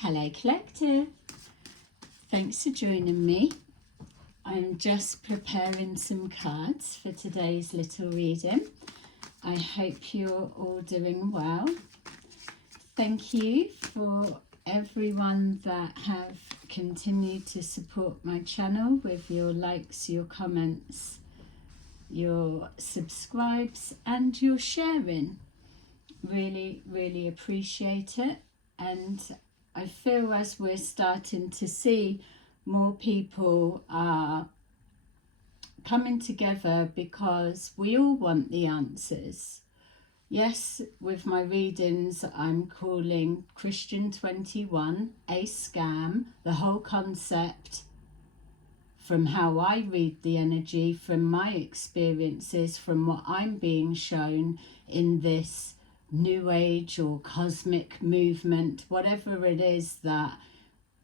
Hello Collective, thanks for joining me. I'm just preparing some cards for today's little reading. I hope you're all doing well. Thank you for everyone that have continued to support my channel with your likes, your comments, your subscribes and your sharing. Really appreciate it. And I feel as we're starting to see more people are coming together because we all want the answers. Yes, with my readings, I'm calling Christian 21 a scam. The whole concept, from how I read the energy, from my experiences, from what I'm being shown in this New Age or cosmic movement, whatever it is that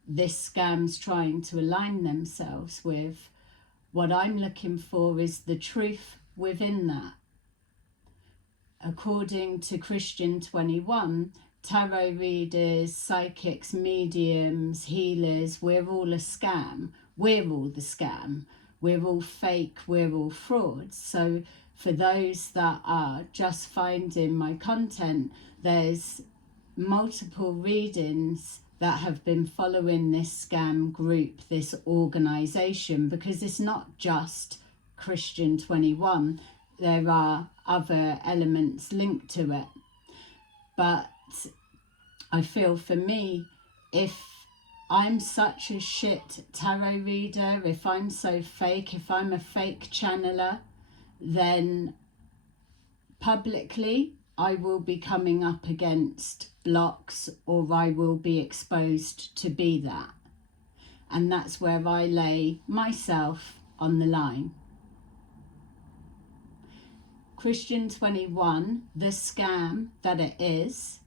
this scam's trying to align themselves with, what I'm looking for is the truth within that. According to Christian 21, tarot readers, psychics, mediums, healers, we're all a scam. We're all the scam. We're all fake. We're all frauds. So for those that are just finding my content, there's multiple readings that have been following this scam group, this organization, because it's not just Christian 21. There are other elements linked to it. But I feel for me, if I'm such a shit tarot reader, if I'm so fake, if I'm a fake channeler, then publicly I will be coming up against blocks, or I will be exposed to be that. And that's where I lay myself on the line. Christian 21, the scam that it is,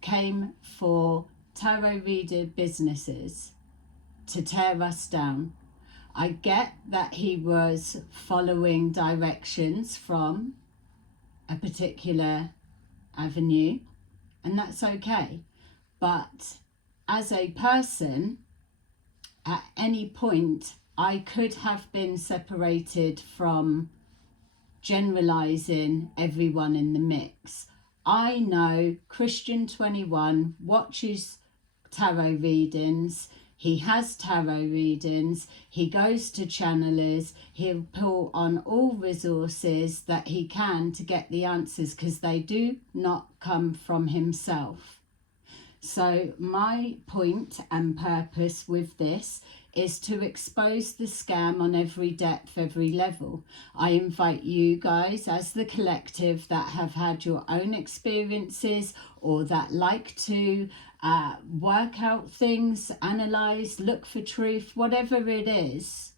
came for tarot reader businesses to tear us down. I get that he was following directions from a particular avenue, and that's okay. But as a person, at any point, I could have been separated from generalizing everyone in the mix. I know Christian 21 watches tarot readings. He has tarot readings, he goes to channelers, he'll pull on all resources that he can to get the answers, because they do not come from himself. So my point and purpose with this is to expose the scam on every depth, every level. I invite you guys as the collective that have had your own experiences, or that like to work out things, analyze, look for truth, whatever it is.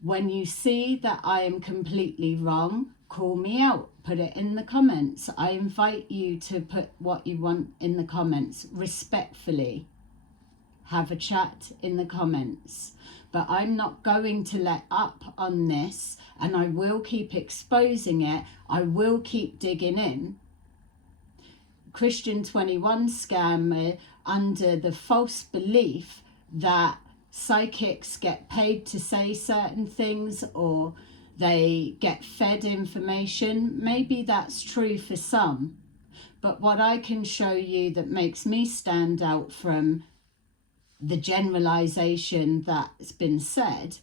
When you see that I am completely wrong, call me out, put it in the comments. I invite you to put what you want in the comments respectfully. Have a chat in the comments. But I'm not going to let up on this, and I will keep exposing it. I will keep digging in. Christian 21 scam under the false belief that psychics get paid to say certain things, or they get fed information. Maybe that's true for some, but what I can show you that makes me stand out from the generalization that's been said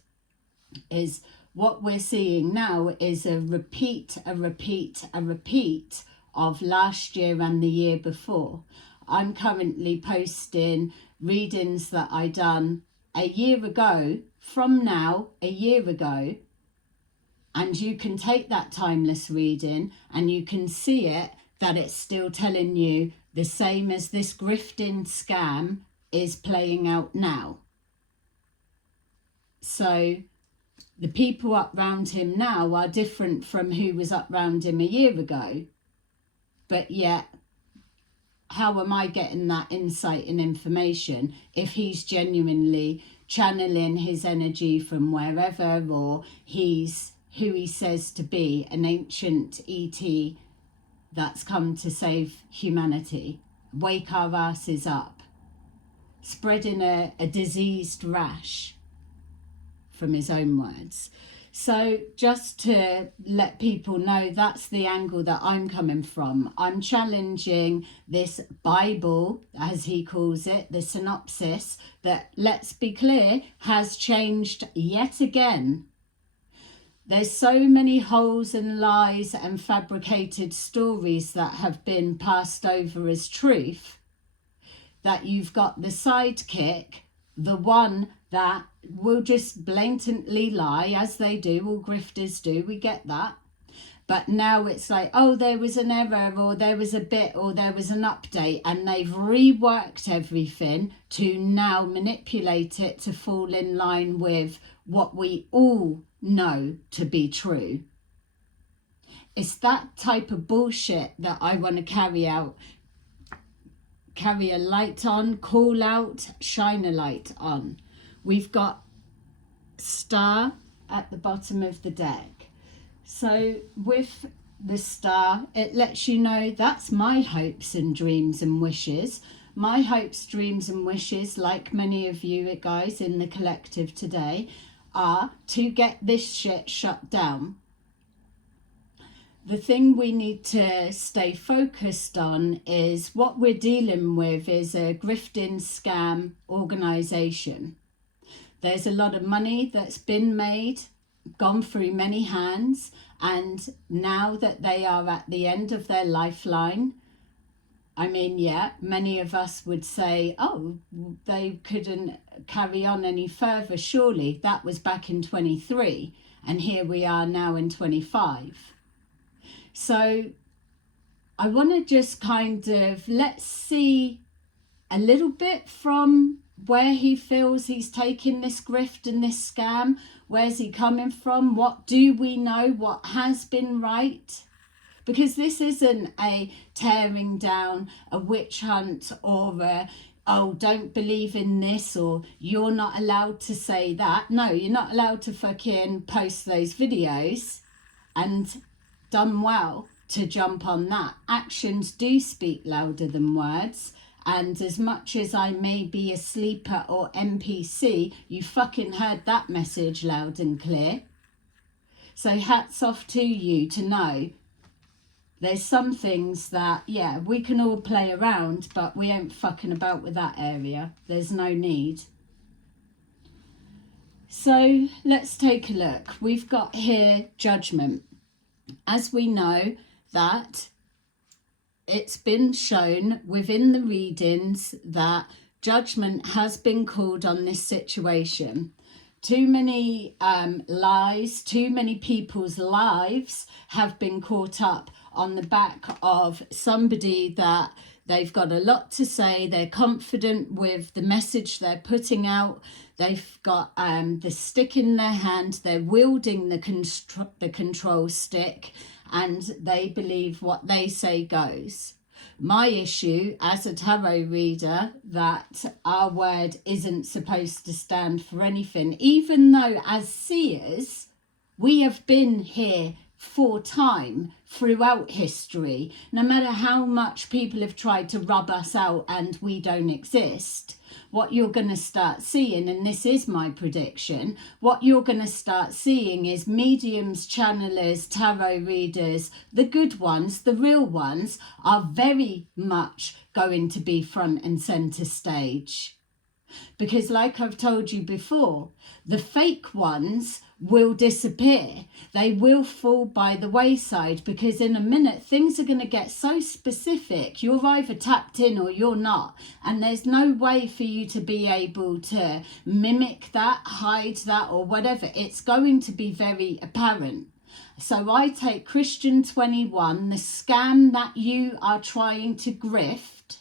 is what we're seeing now is a repeat of last year and the year before. I'm currently posting readings that I done a year ago, from now, a year ago, and you can take that timeless reading and you can see it, that it's still telling you the same as this grifting scam is playing out now. So the people up round him now are different from who was up round him a year ago. But yet, how am I getting that insight and information if he's genuinely channeling his energy from wherever, or he's who he says to be, an ancient ET that's come to save humanity? wake our asses up, spreading a diseased rash, from his own words. So just to let people know, that's the angle that I'm coming from. I'm challenging this Bible, as he calls it, the synopsis, that, let's be clear, has changed yet again. There's so many holes and lies and fabricated stories that have been passed over as truth, that you've got the sidekick, the one that will just blatantly lie, as they do, all grifters do, we get that. But now it's like, oh, there was an error, or there was a bit, or there was an update, and they've reworked everything to now manipulate it to fall in line with what we all know to be true. It's that type of bullshit that I want to carry a light on, call out, shine a light on. We've got star at the bottom of the deck. So with the star, it lets you know that's my hopes and dreams and wishes. My hopes, dreams and wishes, like many of you guys in the collective today, are to get this shit shut down. The thing we need to stay focused on is what we're dealing with is a grifting scam organisation. There's a lot of money that's been made, gone through many hands, and now that they are at the end of their lifeline, I mean, yeah, many of us would say, oh, they couldn't carry on any further, surely. That was back in 23, and here we are now in 25. So I want to just kind of, let's see a little bit from where he feels he's taking this grift and this scam. Where's he coming from? What do we know? What has been right? Because this isn't a tearing down, a witch hunt, or a, oh, don't believe in this, or you're not allowed to say that. No, you're not allowed to fucking post those videos, and done well to jump on that. Actions do speak louder than words. And as much as I may be a sleeper or NPC, you fucking heard that message loud and clear. So hats off to you to know there's some things that, yeah, we can all play around, but we ain't fucking about with that area. There's no need. So let's take a look. We've got here judgment. As we know that it's been shown within the readings that judgment has been called on this situation. Too many lies, too many people's lives have been caught up on the back of somebody that they've got a lot to say, they're confident with the message they're putting out, they've got the stick in their hand, they're wielding the control stick, and they believe what they say goes. My issue as a tarot reader, that our word isn't supposed to stand for anything, even though as seers, we have been here for time throughout history. No matter how much people have tried to rub us out and we don't exist, what you're going to start seeing, and this is my prediction, what you're going to start seeing is mediums, channelers, tarot readers, the good ones, the real ones, are very much going to be front and centre stage. Because like I've told you before, the fake ones will disappear. They will fall by the wayside, because in a minute things are going to get so specific. You're either tapped in or you're not. And there's no way for you to be able to mimic that, hide that, or whatever. It's going to be very apparent. So I take Christian 21, the scam that you are trying to grift,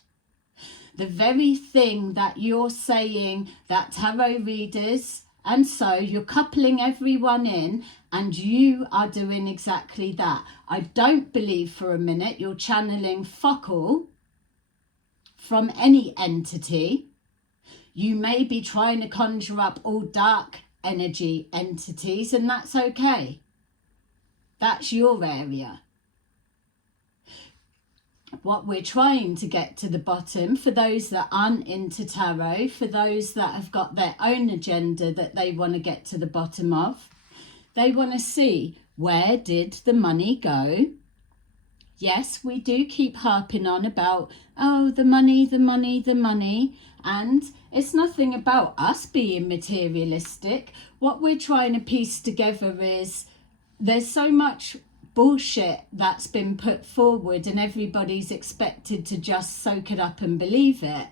the very thing that you're saying that tarot readers, and so you're coupling everyone in, and you are doing exactly that. I don't believe for a minute you're channeling fuck all from any entity. You may be trying to conjure up all dark energy entities, and that's okay. That's your area. what we're trying to get to the bottom, for those that aren't into tarot, for those that have got their own agenda that they want to get to the bottom of, they want to see, where did the money go? Yes, we do keep harping on about, oh, the money, the money, the money. And it's nothing about us being materialistic. What we're trying to piece together is there's so much bullshit that's been put forward and everybody's expected to just soak it up and believe it.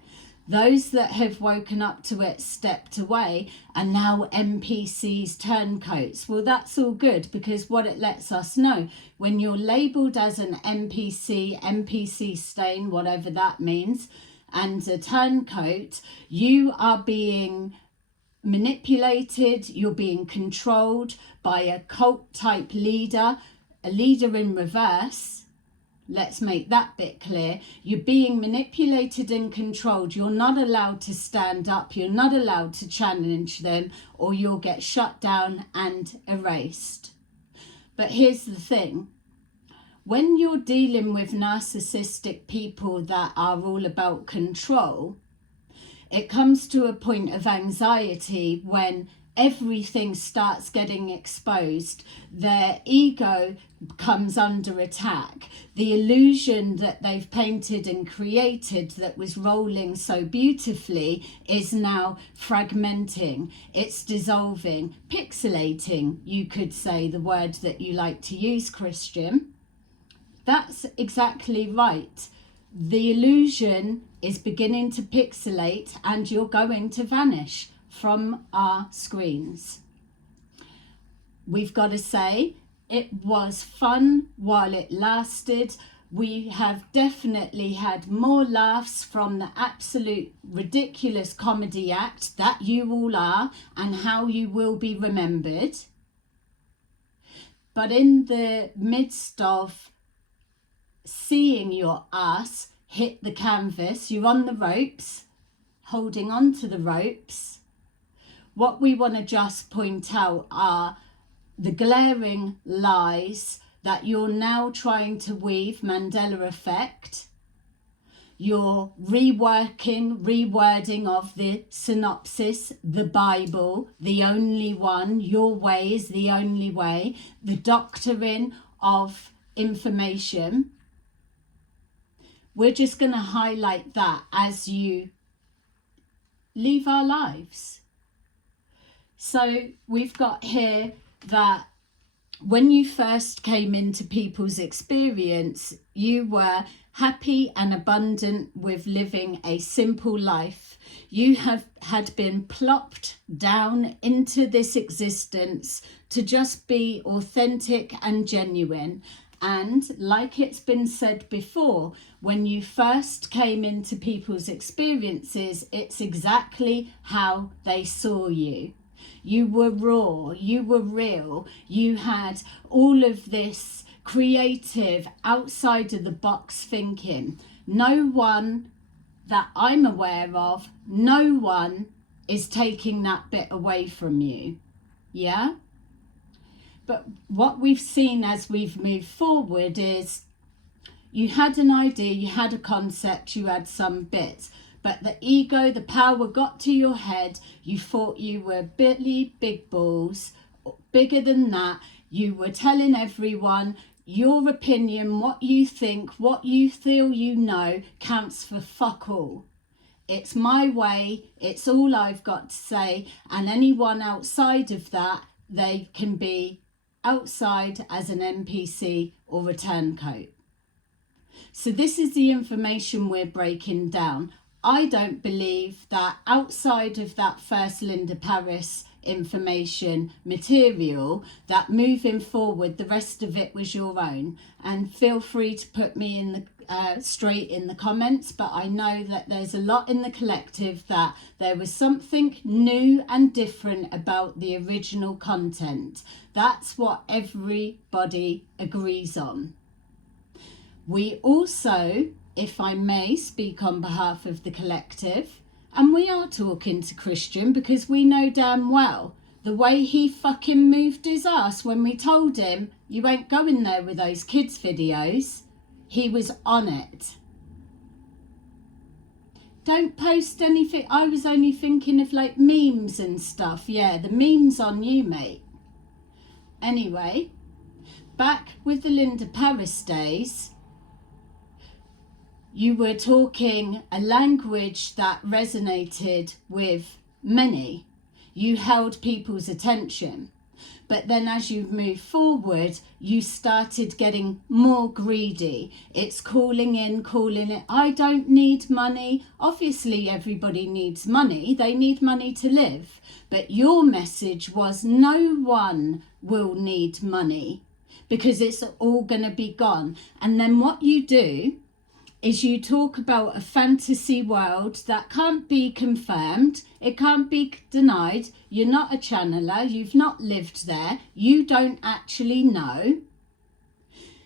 Those that have woken up to it stepped away and now NPCs, turncoats. Well, that's all good, because what it lets us know, when you're labelled as an NPC stain, whatever that means, and a turncoat, you are being manipulated, you're being controlled by a cult type leader, a leader in reverse. Let's make that bit clear. You're being manipulated and controlled. You're not allowed to stand up. You're not allowed to challenge them, or you'll get shut down and erased. But here's the thing. When you're dealing with narcissistic people that are all about control, it comes to a point of anxiety when everything starts getting exposed. Their ego comes under attack. The illusion that they've painted and created that was rolling so beautifully is now fragmenting. It's dissolving, pixelating, you could say, the word that you like to use, Christian. That's exactly right. The illusion is beginning to pixelate and you're going to vanish from our screens. We've got to say, it was fun while it lasted. We have definitely had more laughs from the absolute ridiculous comedy act that you all are and how you will be remembered. But in the midst of seeing your ass hit the canvas, you're on the ropes, holding on to the ropes. What we want to just point out are the glaring lies that you're now trying to weave, Mandela effect. Your rewording of the synopsis, the Bible, the only one, your way is the only way, the doctrine of information. We're just going to highlight that as you leave our lives. So we've got here that when you first came into people's experience, you were happy and abundant with living a simple life. You had been plopped down into this existence to just be authentic and genuine. And like it's been said before, when you first came into people's experiences, it's exactly how they saw you. You were raw, you were real, you had all of this creative, outside of the box thinking. No one that I'm aware of, no one is taking that bit away from you. Yeah? But what we've seen as we've moved forward is you had an idea, you had a concept, you had some bits. But the ego, the power got to your head. You thought you were Billy Big Balls, bigger than that. You were telling everyone your opinion, what you think, what you feel you know counts for fuck all. It's my way, it's all I've got to say. And anyone outside of that, they can be outside as an NPC or a turncoat. So this is the information we're breaking down. I don't believe that outside of that first Linda Paris information material, that moving forward, the rest of it was your own. And feel free to put me in the straight in the comments, but I know that there's a lot in the collective that there was something new and different about the original content. That's what everybody agrees on. We also, if I may speak on behalf of the collective, and we are talking to Christian because we know damn well the way he fucking moved his ass when we told him you ain't going there with those kids videos. He was on it. Don't post anything. I was only thinking of like memes and stuff. Yeah, the memes on you, mate. Anyway, back with the Linda Paris days, you were talking a language that resonated with many. You held people's attention. But then as you move forward, you started getting more greedy. It's calling in, calling it. I don't need money. Obviously, everybody needs money. They need money to live. But your message was no one will need money because it's all going to be gone. And then what you do is you talk about a fantasy world that can't be confirmed, it can't be denied. You're not a channeler, you've not lived there, you don't actually know.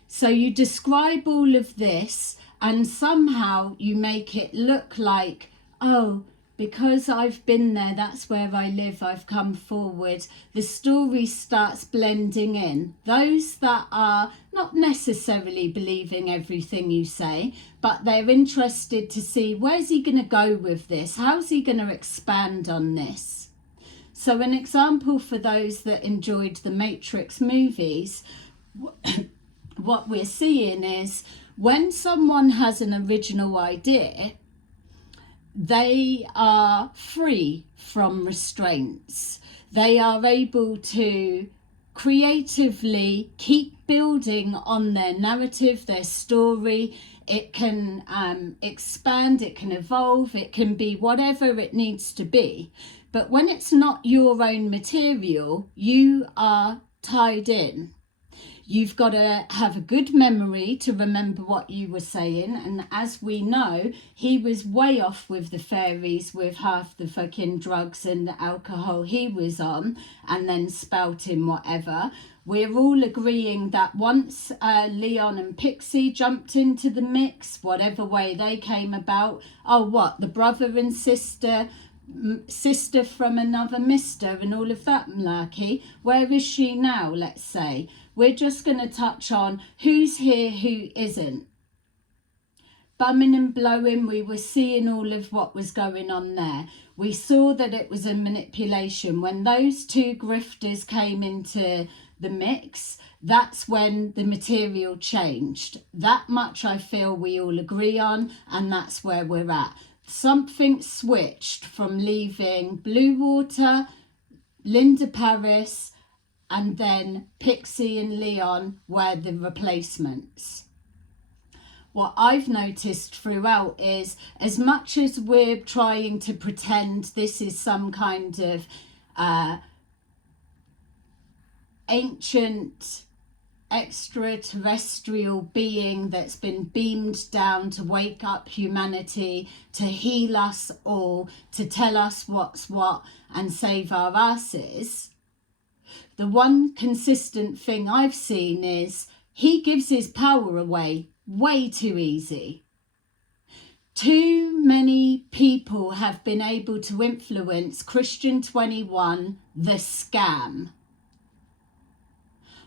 So you describe all of this and somehow you make it look like, oh, because I've been there, that's where I live, I've come forward. The story starts blending in. Those that are not necessarily believing everything you say, but they're interested to see where's he going to go with this? How's he going to expand on this? So an example for those that enjoyed the Matrix movies, what we're seeing is when someone has an original idea, they are free from restraints. They are able to creatively keep building on their narrative, their story. It can expand, it can evolve, it can be whatever it needs to be. But when it's not your own material, you are tied in. You've got to have a good memory to remember what you were saying. And as we know, he was way off with the fairies with half the fucking drugs and the alcohol he was on and then spouting whatever. We're all agreeing that once Leon and Pixie jumped into the mix, whatever way they came about, oh, what, the brother and sister from another mister and all of that malarkey. Where is she now, let's say? We're just going to touch on who's here, who isn't. Bumming and blowing, we were seeing all of what was going on there. We saw that it was a manipulation. When those two grifters came into the mix, that's when the material changed. That much I feel we all agree on, and that's where we're at. Something switched from leaving Blue Water, Linda Paris, and then Pixie and Leon were the replacements. What I've noticed throughout is, as much as we're trying to pretend this is some kind of ancient extraterrestrial being that's been beamed down to wake up humanity, to heal us all, to tell us what's what and save our asses, the one consistent thing I've seen is he gives his power away way too easy. Too many people have been able to influence Christian 21, the scam.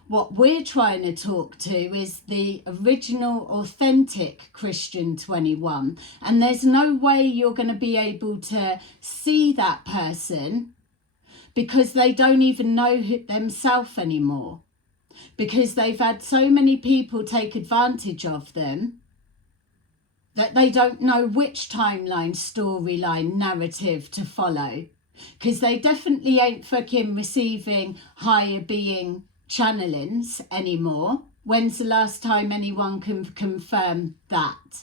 What we're trying to talk to is the original, authentic Christian 21. And there's no way you're going to be able to see that person because they don't even know themselves anymore. Because they've had so many people take advantage of them that they don't know which timeline, storyline, narrative to follow. Because they definitely ain't fucking receiving higher being channelings anymore. When's the last time anyone can confirm that?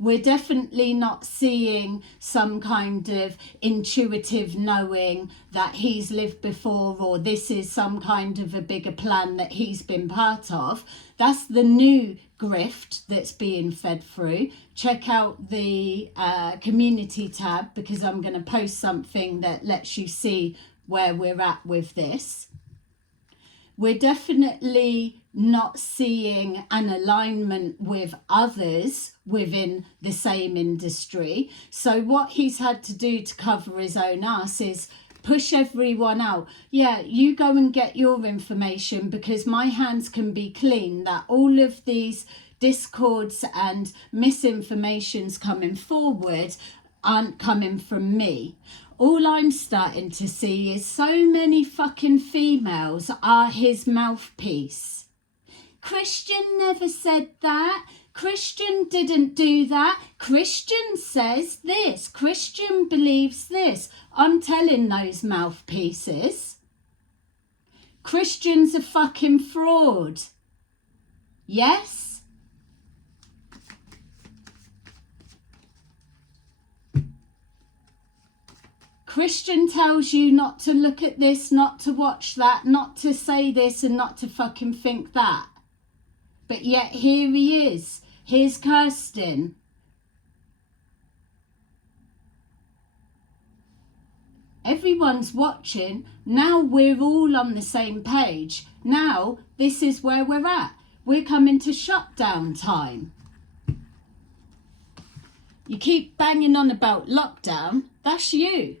We're definitely not seeing some kind of intuitive knowing that he's lived before, or this is some kind of a bigger plan that he's been part of. That's the new grift that's being fed through. Check out the community tab, because I'm going to post something that lets you see where we're at with this. We're definitely not seeing an alignment with others within the same industry. So what he's had to do to cover his own ass is push everyone out. Yeah, you go and get your information, because my hands can be clean, that all of these discords and misinformation's coming forward aren't coming from me. All I'm starting to see is so many fucking females are his mouthpiece. Christian never said that. Christian didn't do that. Christian says this. Christian believes this. I'm telling those mouthpieces. Christian's a fucking fraud. Yes? Christian tells you not to look at this, not to watch that, not to say this and not to fucking think that. But yet here he is. Here's Kirsten. Everyone's watching. Now we're all on the same page. Now this is where we're at. We're coming to shutdown time. You keep banging on about lockdown. That's you.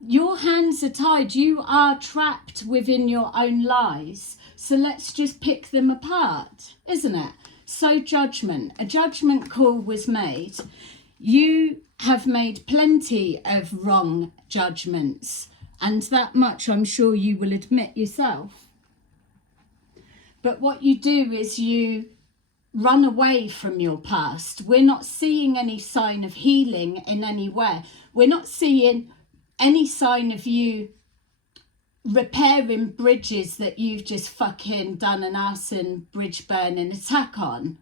Your hands are tied. You are trapped within your own lies. So let's just pick them apart, isn't it? So judgment. A judgment call was made. You have made plenty of wrong judgments, and that much I'm sure you will admit yourself. But what you do is you run away from your past. We're not seeing any sign of healing in anywhere. We're not seeing any sign of you repairing bridges that you've just fucking done an arson bridge burning attack on.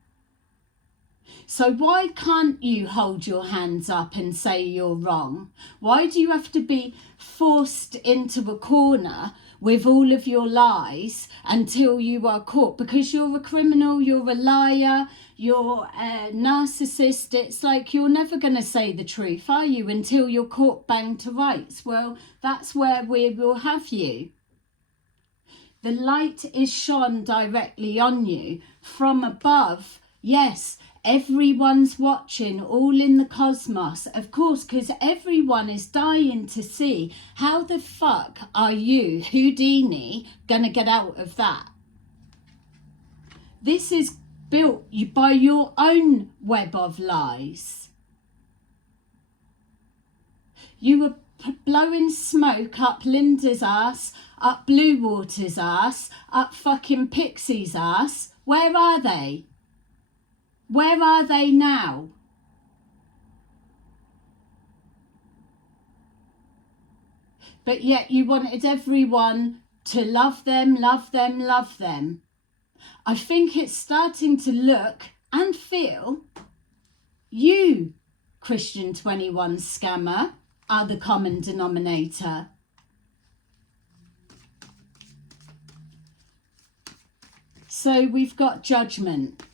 So why can't you hold your hands up and say you're wrong? Why do you have to be forced into a corner with all of your lies until you are caught? Because you're a criminal, you're a liar, you're a narcissist. It's like you're never going to say the truth, are you, until you're caught bang to rights? Well, that's where we will have you. The light is shone directly on you from above. Yes, everyone's watching, all in the cosmos, of course, because everyone is dying to see how the fuck are you, Houdini, gonna get out of that. This is built by your own web of lies. You were blowing smoke up Linda's ass, up Blue Water's ass, up fucking Pixie's ass. Where are they? Where are they now? But yet you wanted everyone to love them, love them, love them. I think it's starting to look and feel you, Christian 21 scammer, are the common denominator. So we've got judgment.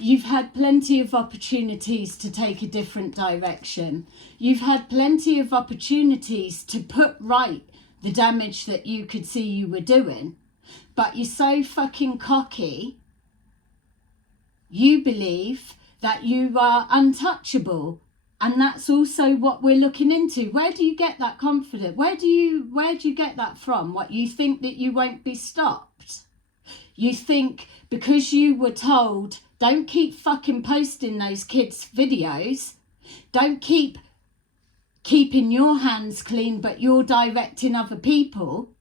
You've had plenty of opportunities to take a different direction. You've had plenty of opportunities to put right the damage that you could see you were doing. But you're so fucking cocky, you believe that you are untouchable. And that's also what we're looking into. Where do you get that confidence? Where do you get that from? What, you think that you won't be stopped? You think because you were told, don't keep fucking posting those kids' videos. Don't keep keeping your hands clean, but you're directing other people.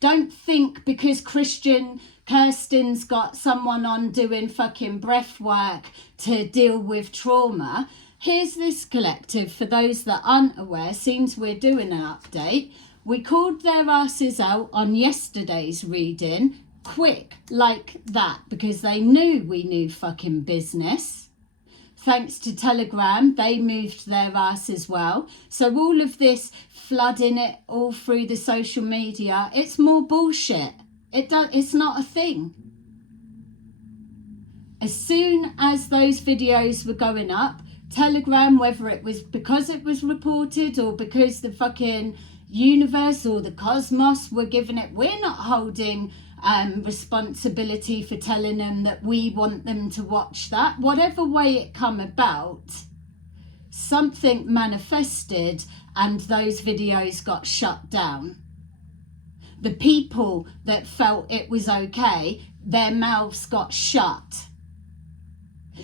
Don't think because Kirsten's got someone on doing fucking breath work to deal with trauma. Here's this collective, for those that aren't aware, since we're doing an update. We called their asses out on yesterday's reading, quick like that, because they knew we knew fucking business. Thanks to Telegram, they moved their ass as well. So all of this flooding it all through the social media, it's more bullshit. It's not a thing. As soon as those videos were going up, Telegram, whether it was because it was reported or because the fucking universe or the cosmos were giving it, we're not holding responsibility for telling them that we want them to watch that. Whatever way it come about, something manifested and those videos got shut down. The people that felt it was okay, their mouths got shut.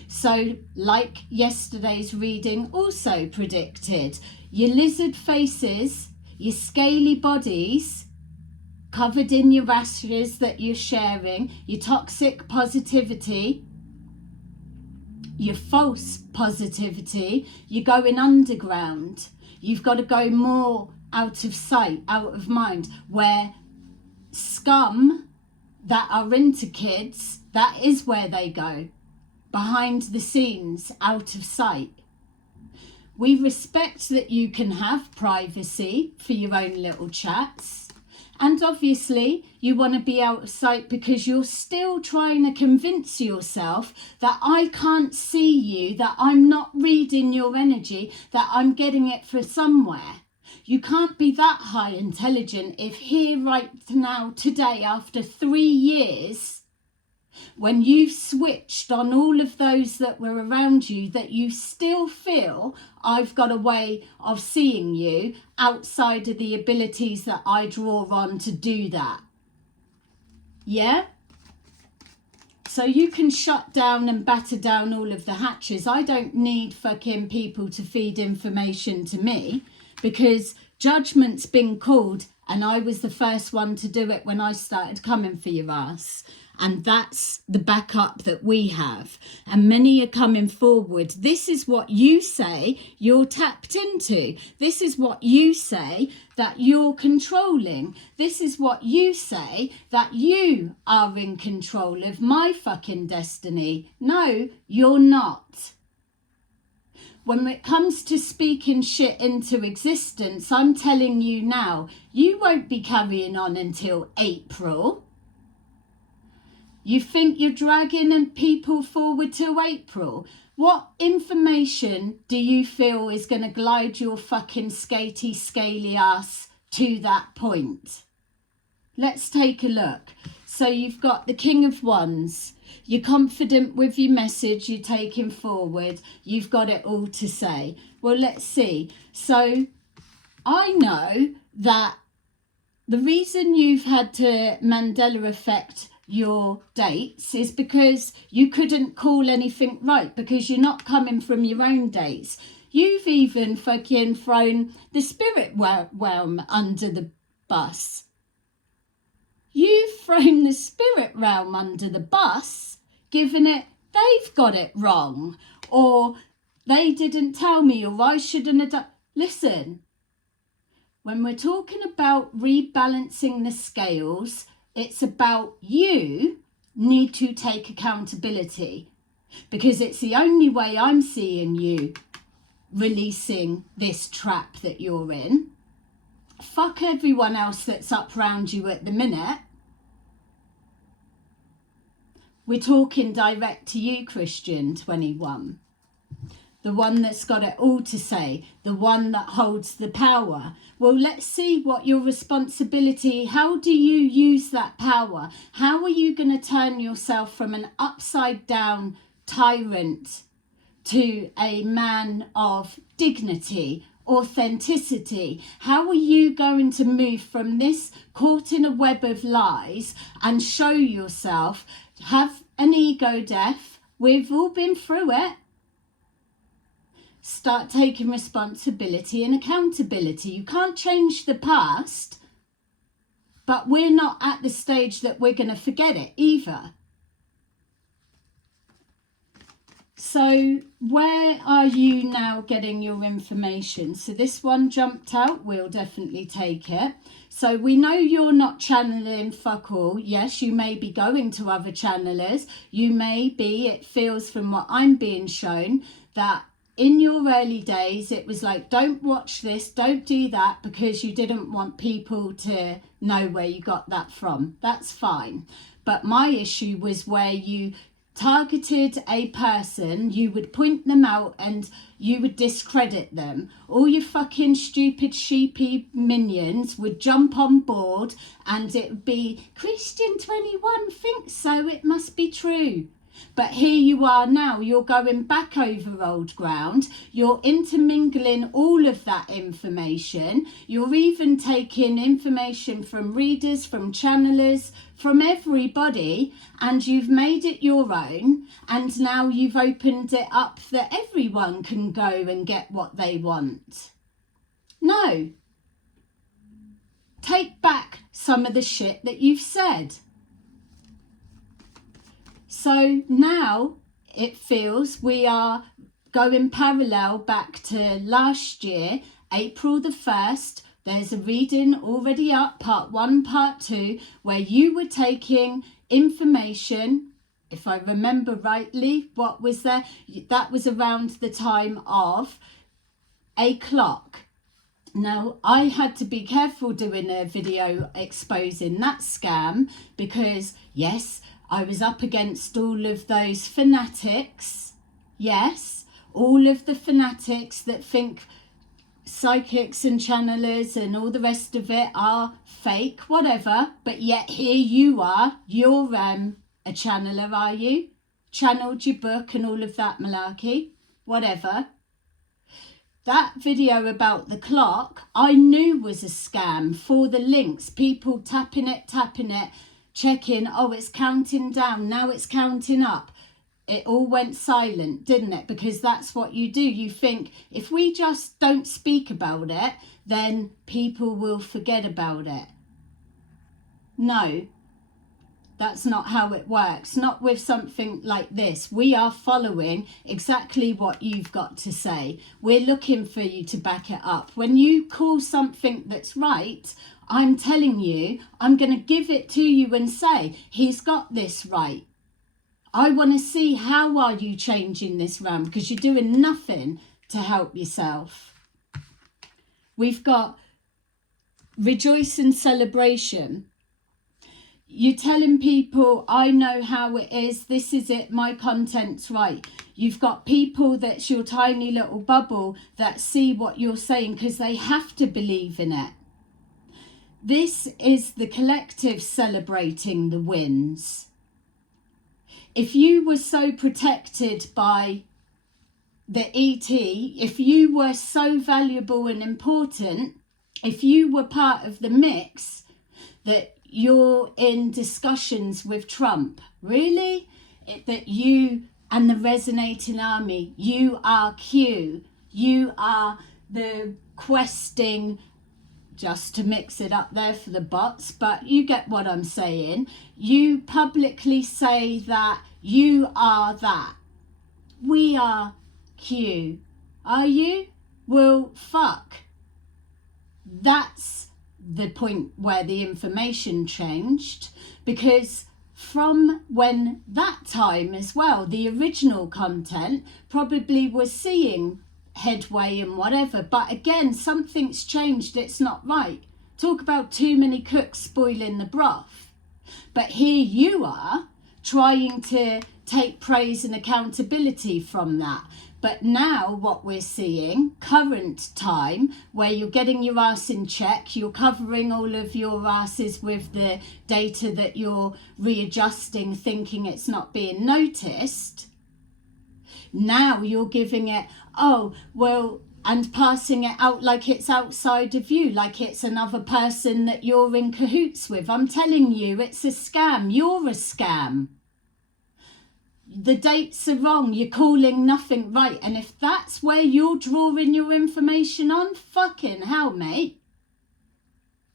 So, like yesterday's reading also predicted, your lizard faces, your scaly bodies, covered in your ashes that you're sharing, your toxic positivity, your false positivity, you're going underground. You've got to go more out of sight, out of mind, where scum that are into kids, that is where they go. Behind the scenes, out of sight. We respect that you can have privacy for your own little chats. And obviously, you want to be out of sight because you're still trying to convince yourself that I can't see you, that I'm not reading your energy, that I'm getting it from somewhere. You can't be that high intelligent if here right now, today, after 3 years, when you've switched on all of those that were around you, that you still feel I've got a way of seeing you outside of the abilities that I draw on to do that. Yeah? So you can shut down and batter down all of the hatches. I don't need fucking people to feed information to me, because judgment's been called and I was the first one to do it when I started coming for your ass. And that's the backup that we have. And many are coming forward. This is what you say you're tapped into. This is what you say that you're controlling. This is what you say that you are in control of my fucking destiny. No, you're not. When it comes to speaking shit into existence, I'm telling you now, you won't be carrying on until April. You think you're dragging people forward to April? What information do you feel is going to glide your fucking skatey, scaly ass to that point? Let's take a look. So you've got the King of Wands. You're confident with your message you're taking forward. You've got it all to say. Well, let's see. So I know that the reason you've had to Mandela effect your dates is because you couldn't call anything right, because you're not coming from your own dates. You've even fucking thrown the spirit realm under the bus. You've thrown the spirit realm under the bus, given it they've got it wrong, or they didn't tell me, or I shouldn't have done. Listen, when we're talking about rebalancing the scales, it's about you need to take accountability, because it's the only way I'm seeing you releasing this trap that you're in. Fuck everyone else that's up round you at the minute. We're talking direct to you, Christian 21. The one that's got it all to say, the one that holds the power. Well, let's see what your responsibility, how do you use that power? How are you going to turn yourself from an upside down tyrant to a man of dignity, authenticity? How are you going to move from this caught in a web of lies and show yourself, have an ego death? We've all been through it. Start taking responsibility and accountability. You can't change the past, but we're not at the stage that we're going to forget it either. So where are you now getting your information? So this one jumped out. We'll definitely take it. So we know you're not channeling fuck all. Yes, you may be going to other channelers. You may be, it feels from what I'm being shown, that in your early days, it was like, don't watch this, don't do that, because you didn't want people to know where you got that from. That's fine. But my issue was where you targeted a person, you would point them out and you would discredit them. All your fucking stupid sheepy minions would jump on board and it would be, Christian 21 thinks so, it must be true. But here you are now, you're going back over old ground, you're intermingling all of that information, you're even taking information from readers, from channelers, from everybody, and you've made it your own, and now you've opened it up that everyone can go and get what they want. No. Take back some of the shit that you've said. So now it feels we are going parallel back to last year, April the 1st. There's a reading already up, part 1, part 2, where you were taking information, if I remember rightly, what was there? That was around the time of a clock. Now, I had to be careful doing a video exposing that scam because, yes, I was up against all of those fanatics. Yes, all of the fanatics that think psychics and channelers and all the rest of it are fake, whatever. But yet here you are. You're a channeler, are you? Channeled your book and all of that malarkey, whatever. That video about the clock, I knew was a scam for the links. People tapping it, checking, oh, it's counting down, now it's counting up. It all went silent, didn't it? Because that's what you do. You think if we just don't speak about it, then people will forget about it. No, that's not how it works. Not with something like this. We are following exactly what you've got to say. We're looking for you to back it up. When you call something that's right, I'm telling you, I'm going to give it to you and say, he's got this right. I want to see how are you changing this round, because you're doing nothing to help yourself. We've got rejoice and celebration. You're telling people, I know how it is, this is it, my content's right. You've got people that's your tiny little bubble that see what you're saying because they have to believe in it. This is the collective celebrating the wins. If you were so protected by the ET, if you were so valuable and important, if you were part of the mix that you're in discussions with Trump, really? That you and the resonating army, you are Q, you are the questing, just to mix it up there for the bots, but you get what I'm saying. You publicly say that you are that. We are Q. Are you? Well, fuck. That's the point where the information changed, because from when that time as well, the original content probably was seeing headway and whatever, but again, something's changed. It's not right. Talk about too many cooks spoiling the broth. But here you are trying to take praise and accountability from that. But now what we're seeing, current time, where you're getting your ass in check, you're covering all of your asses with the data that you're readjusting, thinking it's not being noticed. Now you're giving it, oh, well, and passing it out like it's outside of you, like it's another person that you're in cahoots with. I'm telling you, it's a scam. You're a scam. The dates are wrong. You're calling nothing right. And if that's where you're drawing your information on, fucking hell, mate.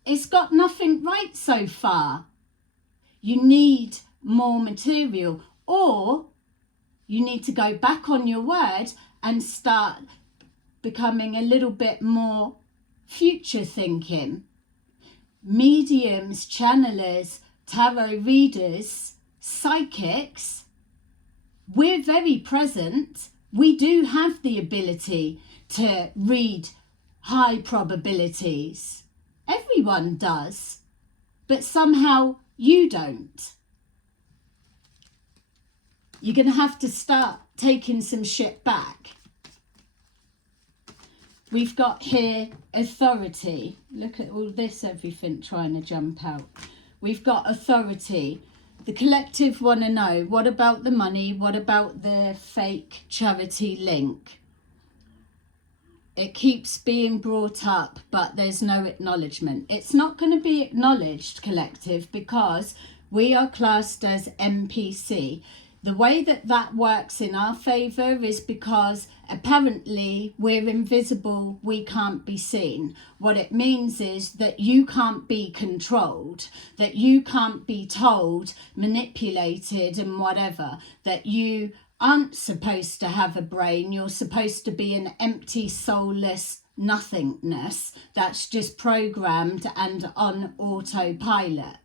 It's got nothing right so far. You need more material, or you need to go back on your word and start becoming a little bit more future thinking. Mediums, channelers, tarot readers, psychics, we're very present. We do have the ability to read high probabilities. Everyone does, but somehow you don't. You're going to have to start taking some shit back. We've got here authority. Look at all this, everything trying to jump out. We've got authority. The collective want to know, what about the money? What about the fake charity link? It keeps being brought up, but there's no acknowledgement. It's not going to be acknowledged, collective, because we are classed as NPC. The way that that works in our favour is because apparently we're invisible, we can't be seen. What it means is that you can't be controlled, that you can't be told, manipulated and whatever, that you aren't supposed to have a brain. You're supposed to be an empty, soulless nothingness that's just programmed and on autopilot.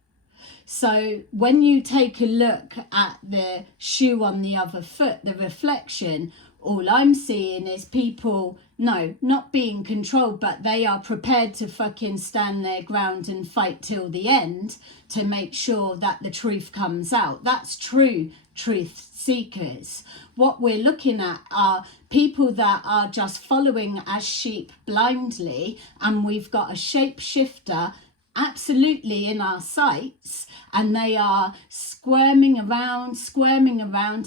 So when you take a look at the shoe on the other foot, the reflection, all I'm seeing is people, no, not being controlled, but they are prepared to fucking stand their ground and fight till the end to make sure that the truth comes out. That's true truth seekers. What we're looking at are people that are just following as sheep blindly, and we've got a shapeshifter absolutely in our sights, and they are squirming around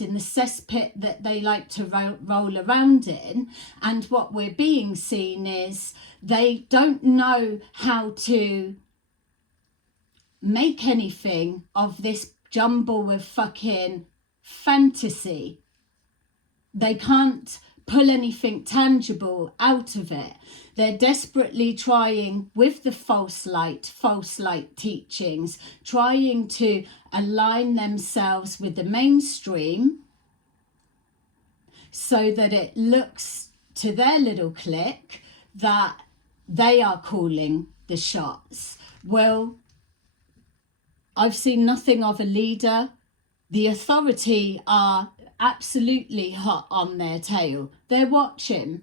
in the cesspit that they like to roll around in. And what we're being seen is they don't know how to make anything of this jumble of fucking fantasy. They can't pull anything tangible out of it. They're desperately trying with the false light teachings, trying to align themselves with the mainstream so that it looks to their little clique that they are calling the shots. Well, I've seen nothing of a leader. The authority are absolutely hot on their tail. They're watching.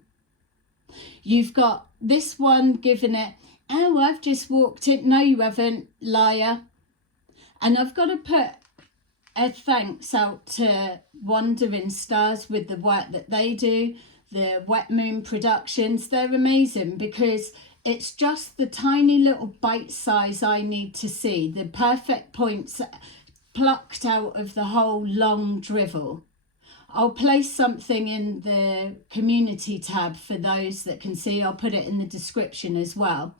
You've got this one giving it, oh, I've just walked in. No, you haven't, liar. And I've got to put a thanks out to Wandering Stars with the work that they do, the Wet Moon Productions. They're amazing because it's just the tiny little bite size I need to see, the perfect points plucked out of the whole long drivel. I'll place something in the community tab for those that can see. I'll put it in the description as well.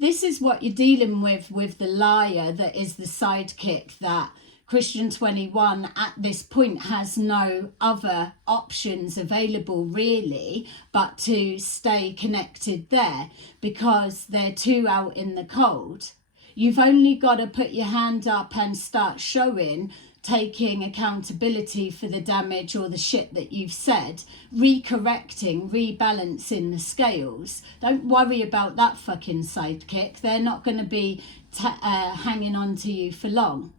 This is what you're dealing with the liar that is the sidekick, that Christian 21 at this point has no other options available really but to stay connected there because they're too out in the cold. You've only got to put your hand up and start showing, taking accountability for the damage or the shit that you've said, recorrecting, rebalancing the scales. Don't worry about that fucking sidekick. They're not going to be hanging on to you for long.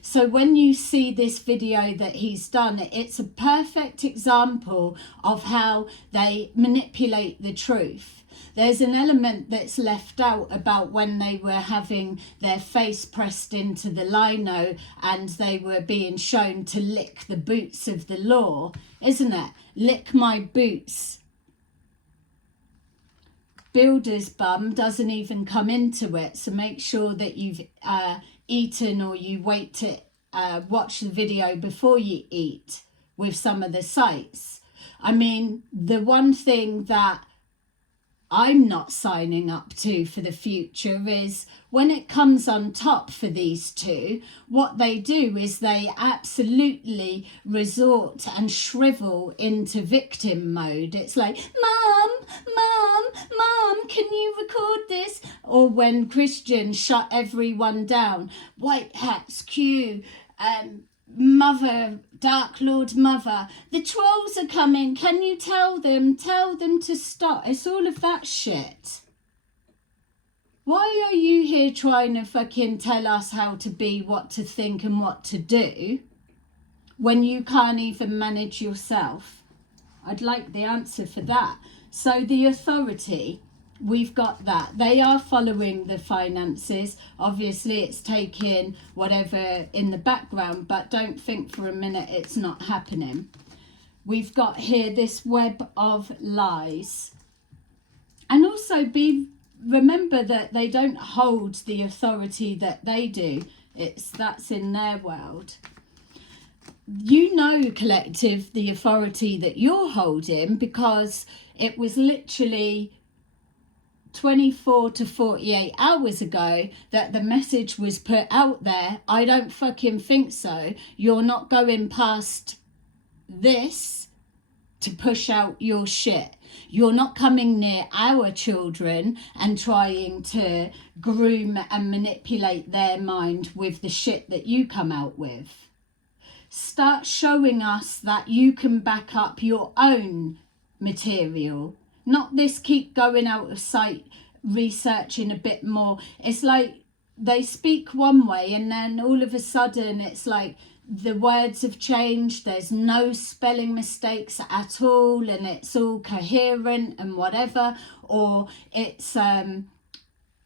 So when you see this video that he's done, it's a perfect example of how they manipulate the truth. There's an element that's left out about when they were having their face pressed into the lino and they were being shown to lick the boots of the law, isn't it? Lick my boots. Builder's bum doesn't even come into it, so make sure that you've eaten or you wait to watch the video before you eat with some of the sites. I mean, the one thing that I'm not signing up to for the future is when it comes on top for these two, what they do is they absolutely resort and shrivel into victim mode. It's like, Mum, can you record this? Or when Christian shut everyone down, White Hats, Q, Mother, Dark Lord Mother, the trolls are coming, can you tell them to stop? It's all of that shit. Why are you here trying to fucking tell us how to be, what to think and what to do when you can't even manage yourself? I'd like the answer for that. So the authority, we've got that. They are following the finances. Obviously, it's taking whatever in the background, but don't think for a minute it's not happening. We've got here this web of lies. And also remember that they don't hold the authority that they do. That's in their world. You know, collective, the authority that you're holding, because it was literally 24 to 48 hours ago that the message was put out there. I don't fucking think so. You're not going past this to push out your shit. You're not coming near our children and trying to groom and manipulate their mind with the shit that you come out with. Start showing us that you can back up your own material. Not this keep going out of sight, researching a bit more. It's like they speak one way and then all of a sudden it's like the words have changed. There's no spelling mistakes at all and it's all coherent and whatever. Or it's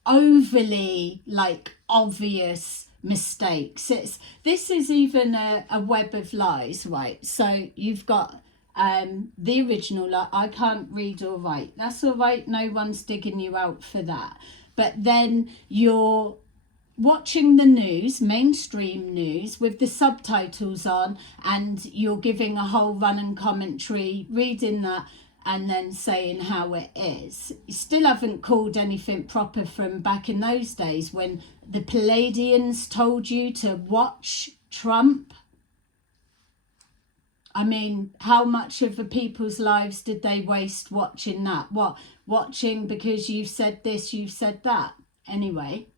overly like obvious mistakes. This is even a web of lies, right? So you've got the original, I can't read or write. That's all right, no one's digging you out for that. But then you're watching the news, mainstream news, with the subtitles on, and you're giving a whole running commentary, reading that and then saying how it is. You still haven't called anything proper from back in those days when the Palladians told you to watch Trump. I mean, how much of the people's lives did they waste watching that? What, watching because you've said this, you've said that? Anyway,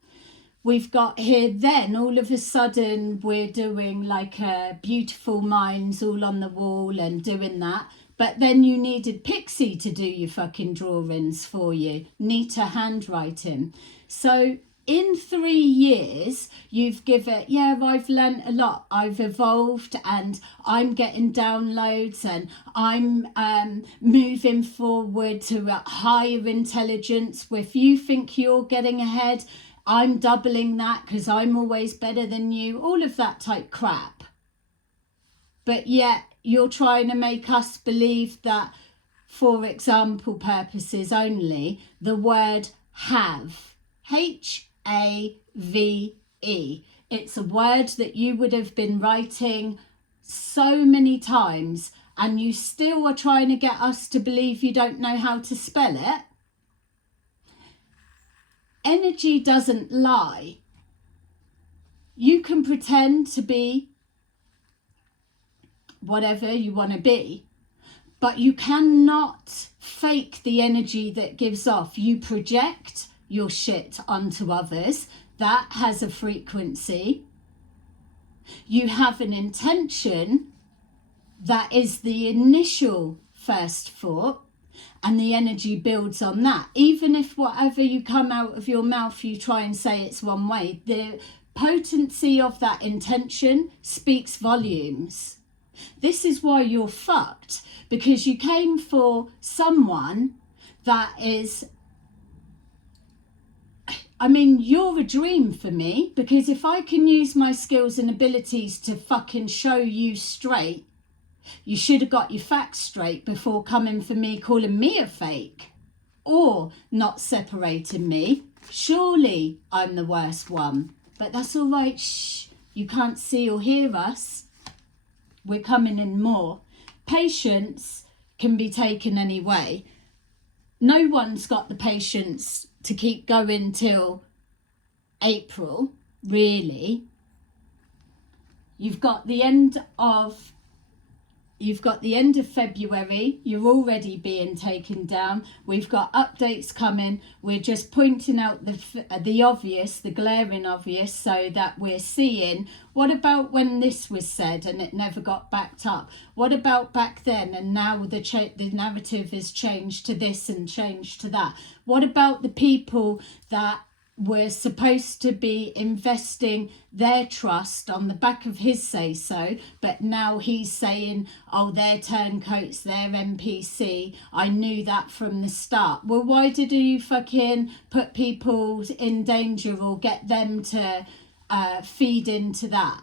we've got here then, all of a sudden, we're doing like beautiful minds all on the wall and doing that. But then you needed Pixie to do your fucking drawings for you. Neater handwriting. So in 3 years, you've given, yeah, I've learnt a lot. I've evolved and I'm getting downloads and I'm moving forward to a higher intelligence. If you think you're getting ahead, I'm doubling that because I'm always better than you. All of that type crap. But yet you're trying to make us believe that, for example purposes only, the word have, H-A-V-E, it's a word that you would have been writing so many times and you still are trying to get us to believe you don't know how to spell it. Energy doesn't lie. You can pretend to be whatever you want to be, but you cannot fake the energy that gives off. You project your shit onto others. That has a frequency. You have an intention that is the initial first thought, and the energy builds on that. Even if whatever you come out of your mouth, you try and say it's one way, the potency of that intention speaks volumes. This is why you're fucked, because you came for someone that is, I mean, you're a dream for me, because if I can use my skills and abilities to fucking show you straight, you should have got your facts straight before coming for me, calling me a fake or not separating me. Surely I'm the worst one, but that's all right. Shh, you can't see or hear us. We're coming in more. Patience can be taken anyway. No one's got the patience to keep going till April, really. You've got the end of February. You're already being taken down. We've got updates coming. We're just pointing out the obvious, the glaring obvious, so that we're seeing, what about when this was said and it never got backed up? What about back then and now the narrative is changed to this and changed to that? What about the people that were supposed to be investing their trust on the back of his say-so, but now he's saying, oh, they're turncoats, they're NPC. I knew that from the start. Well, why did you fucking put people in danger or get them to feed into that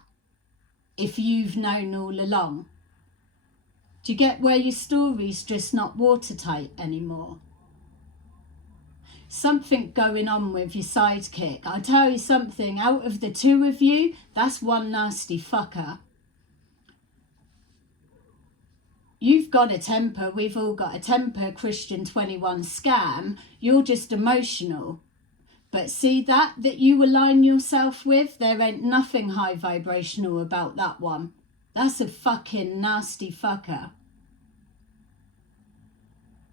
if you've known all along? Do you get where your story's just not watertight anymore? something going on with your sidekick. I'll tell you something, out of the two of you, that's one nasty fucker. You've got a temper, we've all got a temper, Christian 21 scam. You're just emotional. But see that you align yourself with, there ain't nothing high vibrational about that one. That's a fucking nasty fucker.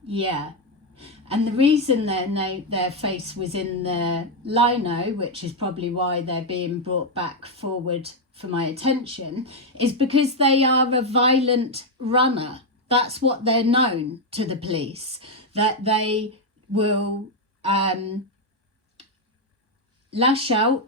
Yeah. And the reason their face was in the lino, which is probably why they're being brought back forward for my attention, is because they are a violent runner. That's what they're known to the police, that they will lash out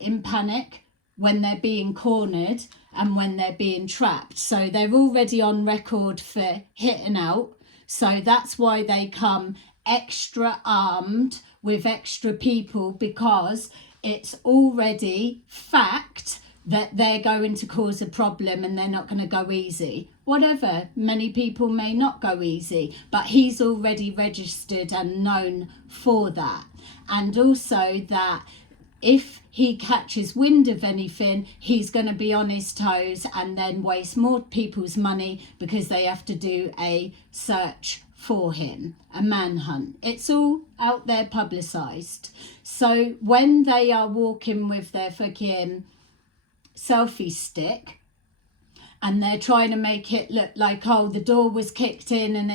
in panic when they're being cornered and when they're being trapped. So they're already on record for hitting out. So that's why they come extra armed with extra people, because it's already fact that they're going to cause a problem and they're not going to go easy. Whatever, many people may not go easy, but he's already registered and known for that. And also that if he catches wind of anything, he's going to be on his toes and then waste more people's money because they have to do a search for him, a manhunt. It's all out there publicised. So when they are walking with their fucking selfie stick and they're trying to make it look like, oh, the door was kicked in, and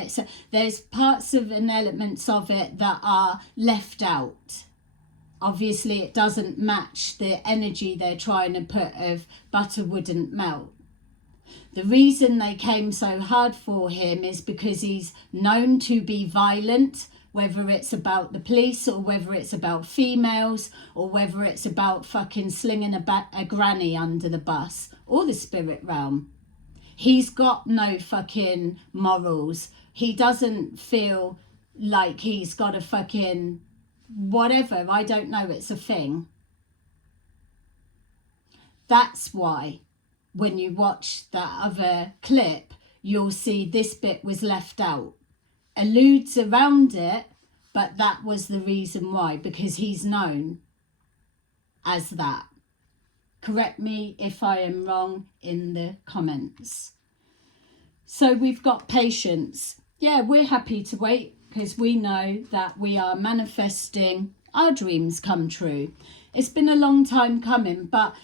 there's parts of and elements of it that are left out. Obviously it doesn't match the energy they're trying to put of butter wouldn't melt. The reason they came so hard for him is because he's known to be violent, whether it's about the police or whether it's about females or whether it's about fucking slinging a granny under the bus or the spirit realm. He's got no fucking morals. He doesn't feel like he's got a fucking whatever. I don't know, it's a thing. That's why when you watch that other clip, you'll see this bit was left out. Alludes around it, but that was the reason why, because he's known as that. Correct me if I am wrong in the comments. So we've got patience. Yeah, we're happy to wait because we know that we are manifesting our dreams come true. It's been a long time coming, but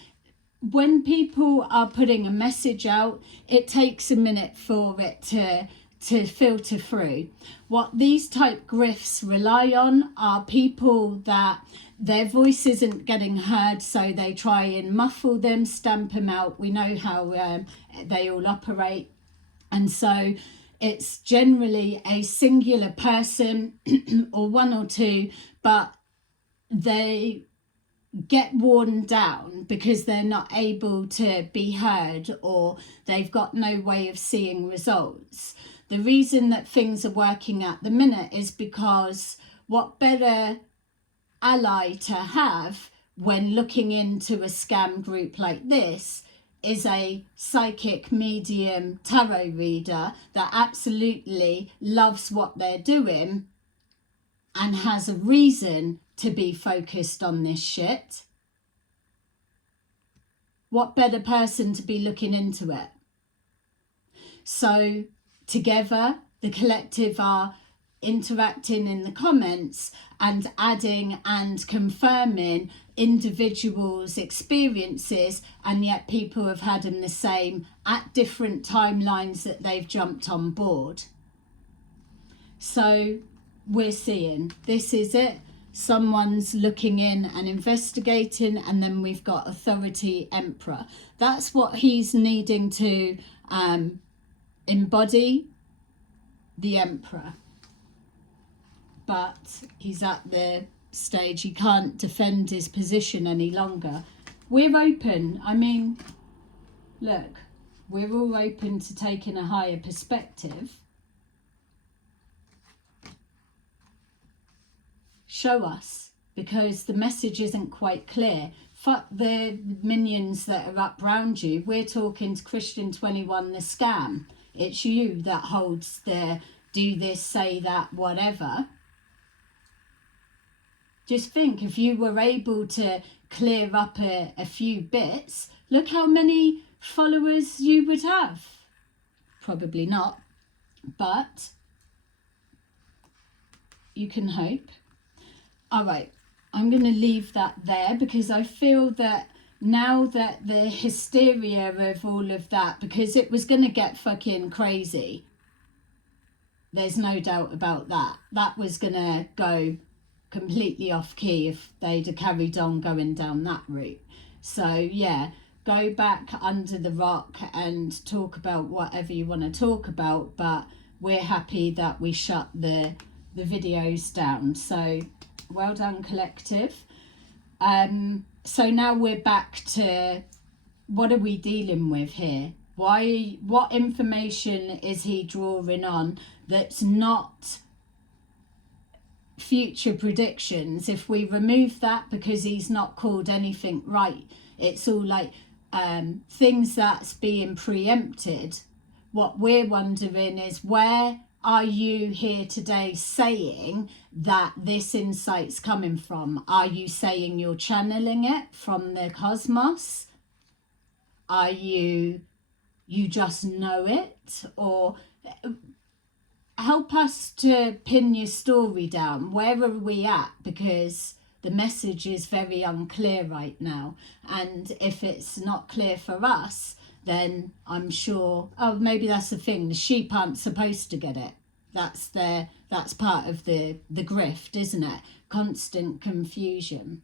when people are putting a message out, it takes a minute for it to filter through. What these type grifts rely on are people that their voice isn't getting heard, so they try and muffle them, stamp them out. We know how they all operate. And so it's generally a singular person or one or two, but they get worn down because they're not able to be heard or they've got no way of seeing results. The reason that things are working at the minute is because what better ally to have when looking into a scam group like this is a psychic medium tarot reader that absolutely loves what they're doing and has a reason to be focused on this shit. What better person to be looking into it? So together, the collective are interacting in the comments and adding and confirming individuals' experiences, and yet people have had them the same at different timelines that they've jumped on board. So we're seeing this is it. Someone's looking in and investigating, and then we've got authority emperor. That's what he's needing to embody, the emperor. But he's at the stage he can't defend his position any longer. We're open. I mean, look, we're all open to taking a higher perspective. Show us, because the message isn't quite clear. Fuck the minions that are up round you. We're talking to Christian 21 the scam. It's you that holds the do this, say that, whatever. Just think, if you were able to clear up a few bits, look how many followers you would have. Probably not, but you can hope. All right, I'm going to leave that there, because I feel that now that the hysteria of all of that, because it was going to get fucking crazy. There's no doubt about that. That was going to go completely off key if they'd have carried on going down that route. So yeah, go back under the rock and talk about whatever you want to talk about, but we're happy that we shut the videos down. So well done, collective. So now we're back to, what are we dealing with here? What information is he drawing on that's not future predictions? If we remove that, because he's not called anything right, it's all like things that's being preempted. What we're wondering is, where are you here today saying that this insight's coming from? Are you saying you're channeling it from the cosmos? Are you just know it? Or help us to pin your story down. Where are we at? Because the message is very unclear right now. And if it's not clear for us, then I'm sure, oh, maybe that's the thing. The sheep aren't supposed to get it. That's part of the grift, isn't it? Constant confusion.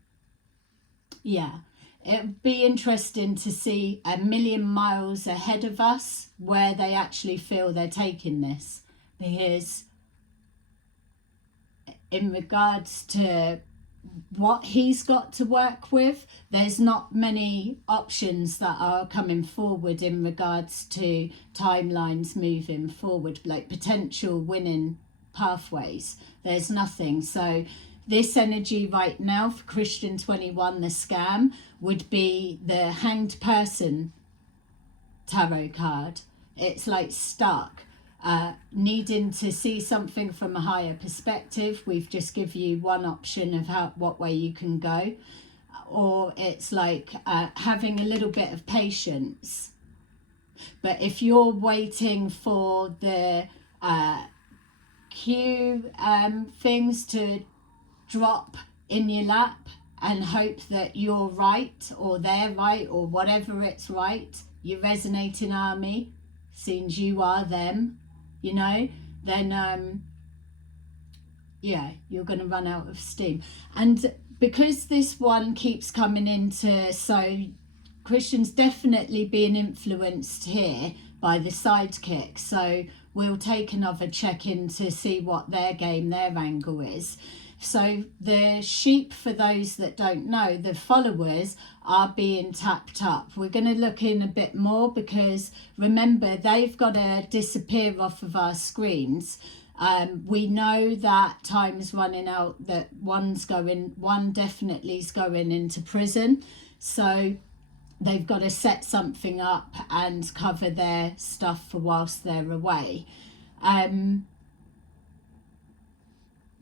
Yeah. It'd be interesting to see a million miles ahead of us where they actually feel they're taking this. Because in regards to what he's got to work with, there's not many options that are coming forward in regards to timelines moving forward, like potential winning pathways. There's nothing. So this energy right now for Christian 21, the scam, would be the Hanged Person tarot card. It's like stuck. Needing to see something from a higher perspective. We've just give you one option of what way you can go. Or it's like having a little bit of patience. But if you're waiting for the cue things to drop in your lap and hope that you're right or they're right or whatever it's right, your resonating army, since you are them, you know, then yeah, you're going to run out of steam. And because this one keeps coming into, so Christian's definitely being influenced here by the sidekick, so we'll take another check in to see what their game, their angle is. So the sheep, for those that don't know, the followers are being tapped up. We're going to look in a bit more, because remember, they've got to disappear off of our screens. We know that time's running out, that one definitely is going into prison. So they've got to set something up and cover their stuff for whilst they're away.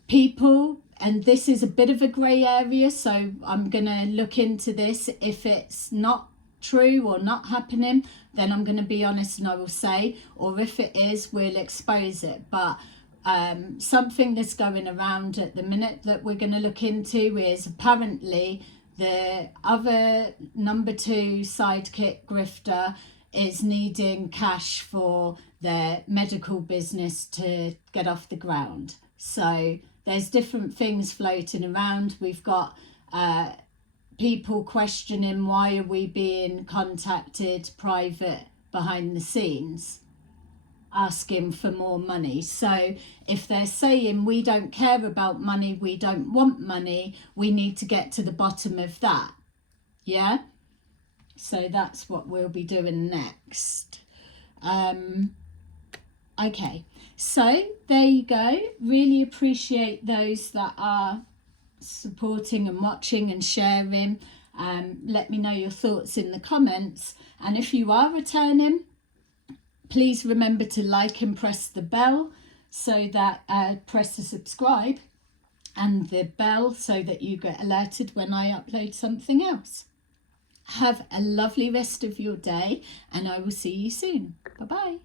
People, and this is a bit of a grey area, so I'm going to look into this. If it's not true or not happening, then I'm going to be honest and I will say, or if it is, we'll expose it. But something that's going around at the minute that we're going to look into is apparently the other number 2 sidekick grifter is needing cash for their medical business to get off the ground. So there's different things floating around. We've got people questioning, why are we being contacted private behind the scenes, asking for more money. So if they're saying we don't care about money, we don't want money, we need to get to the bottom of that. Yeah? So that's what we'll be doing next. Okay, so there you go. Really appreciate those that are supporting and watching and sharing. Let me know your thoughts in the comments. And if you are returning, please remember to like and press the bell, so that press the subscribe, and the bell so that you get alerted when I upload something else. Have a lovely rest of your day, and I will see you soon. Bye-bye.